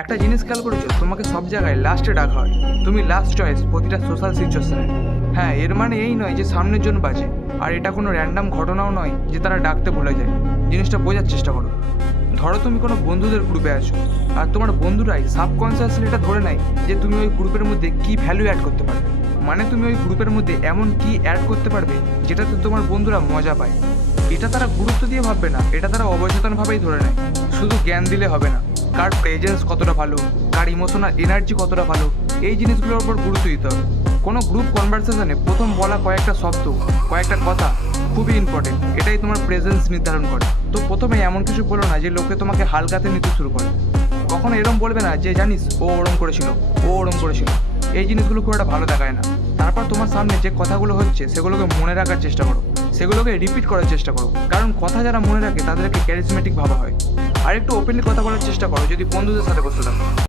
একটা জিনিস খেয়াল করেছো, তোমাকে সব জায়গায় লাস্টে ডাকা হয়। তুমি লাস্ট চয়েস প্রতিটা সোশ্যাল সিচুয়েশনে। হ্যাঁ, এর মানে এই নয় যে সামনের জন বাজে, আর এটা কোনো র্যান্ডাম ঘটনাও নয় যে তারা ডাকতে ভুলে যায়। জিনিসটা বোঝার চেষ্টা করো। ধরো তুমি কোনো বন্ধুদের গ্রুপে আছো, আর তোমার বন্ধুরাই সাবকনসিয়াসলি এটা ধরে নেয় যে তুমি ওই গ্রুপের মধ্যে কী ভ্যালু অ্যাড করতে পারবে। মানে তুমি ওই গ্রুপের মধ্যে এমন কি অ্যাড করতে পারবে যেটাতে তোমার বন্ধুরা মজা পায়। এটা তারা গুরুত্ব দিয়ে ভাববে না, এটা তারা অবচেতনভাবেই ধরে নেয়। শুধু জ্ঞান দিলে হবে না, কার প্রেজেন্স কতটা ভালো, কার ইমোশনাল এনার্জি কতটা ভালো, এই জিনিসগুলোর উপর গুরুত্ব দিতে হবে। কোনো গ্রুপ কনভারসেশনে প্রথম বলা কয়েকটা শব্দ, কয়েকটা কথা খুবই ইম্পর্টেন্ট। এটাই তোমার প্রেজেন্স নির্ধারণ করে। তো প্রথমে এমন কিছু বলো না যে লোকে তোমাকে হালকাতে নিতে শুরু করে। কখনো এরম বলবে না যে জানিস ও ওরম করেছিল, ও ওরম করেছিল। এই জিনিসগুলো খুব একটা ভালো দেখায় না। তারপর তোমার সামনে যে কথাগুলো হচ্ছে সেগুলোকে মনে রাখার চেষ্টা করো, সেগুলোকে রিপিট করার চেষ্টা করো, কারণ কথা যারা মনে রাখে তাদেরকে ক্যারিজমেটিক ভাবা হয়। আর একটু ওপেনলি কথা বলার চেষ্টা করো যদি বন্ধুদের সাথে বসে থাকো।